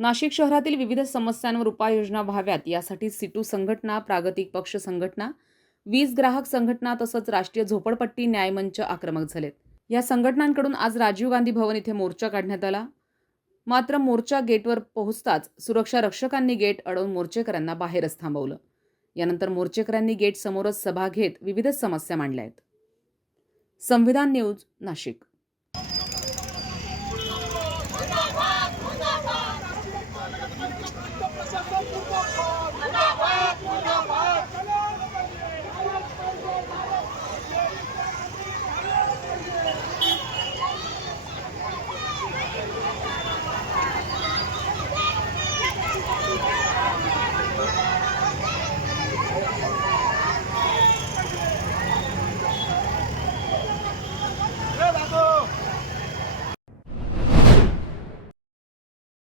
नाशिक शहरातील विविध समस्यांवर उपाययोजना व्हाव्यात यासाठी सिटू संघटना, प्रागतिक पक्ष संघटना, वीज ग्राहक संघटना तसंच राष्ट्रीय झोपडपट्टी न्यायमंच आक्रमक झालेत. या संघटनांकडून आज राजीव गांधी भवन इथे मोर्चा काढण्यात आला. मात्र मोर्चा गेटवर पोहोचताच सुरक्षा रक्षकांनी गेट अडवून मोर्चेकऱ्यांना बाहेरच थांबवलं. यानंतर मोर्चेकऱ्यांनी गेट समोरच सभा घेत विविध समस्या मांडल्या आहेत. संविधान न्यूज, नाशिक.